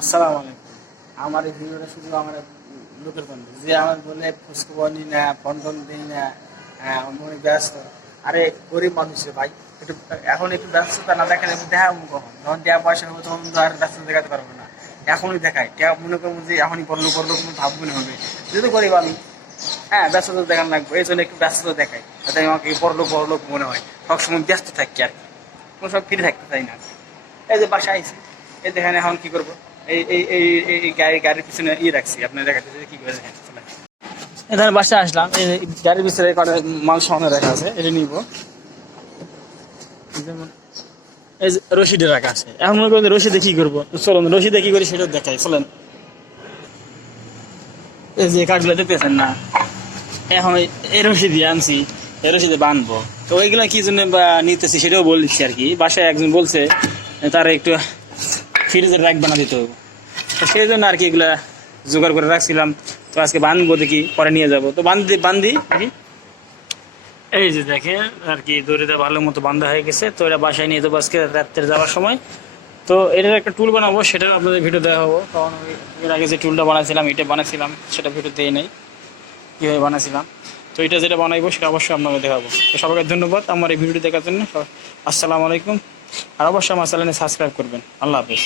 আসসালামু আলাইকুম। আমার এই ভিডিওটা শুধু আমার লোকের জন্য যে আমার বলে খোঁজখবর নি না, ফোন টোন দিই না, হ্যাঁ আমি অনেক ব্যস্ত। আরে গরিব মানুষের ভাই, একটু এখন একটু ব্যস্ততা না দেখালে আমি দেখাবো কখন? যখন টাকা পয়সা হবে তখন তো আর ব্যস্ততা দেখাতে পারবো না। এখনই দেখাই টাকা, মনে করবো যে এখনই বললো বললো কোনো ভাব মনে হবে, যেহেতু গরিব আমি। হ্যাঁ, ব্যস্ততা দেখানো লাগবে, এই জন্য একটু ব্যস্ততা দেখাই, যাতে আমাকে বড়লোক মনে হয়। সবসময় ব্যস্ত থাকি আর কি, কোনো সব ফ্রি থাকতে চাই না। এই যে বাসায় আইসি, এই দেখেন এখন কি করবো, এই গাড়ির পিছনে রাখছি, আপনার দেখাতে কি করে দেখেন। এখানে বাসায় আসলাম, এই গাড়ির পিছনে কটা মাল সামনে রাখা আছে, এটা নিব। যেমন এই যে রশিদে রাখা আছে, এখন মনে করেন রশিদে কি করবো, চলুন রশিদে কি করি সেটা দেখাই, চলেন। এই যে কাঠগুলো দেখতেছেন না, এখন এই রশি দিয়ে আনছি, এই রশিদে বানবো। তো ওইগুলো কি জন্য নিতেছি সেটাও বলছি আর কি। বাসায় একজন বলছে তারা একটু ফ্রিজের রাখ বানা দিতে হবে, তো সেই জন্য আর কি এগুলা জোগাড় করে রাখছিলাম। তো আজকে বানবো, দেখি পরে নিয়ে যাবো। তো বান্ধি আর কি। এই যে দেখেন আর কি, দড়িটা ভালো মতো বান্ধা হয়ে গেছে। তো এটা বাসায় নিয়ে যাবো আজকে রাত্রে যাওয়ার সময়। তো এটার একটা টুল বানাবো, সেটাও আপনাদের ভিডিও দেওয়া হবো। কারণ আমি এর আগে যে টুলটা বানাচ্ছিলাম, এটা বানাচ্ছিলাম, সেটা ভিডিও দিয়ে নেই কীভাবে বানাচ্ছিলাম। তো এটা যেটা বানাইবো সেটা অবশ্যই আপনাকে দেখাবো। তো সবাইকে ধন্যবাদ আমার এই ভিডিও দেখার জন্য। আসসালামু আলাইকুম। আর অবশ্যই আমার চ্যানেলে সাবস্ক্রাইব করবেন। আল্লাহ হাফেজ।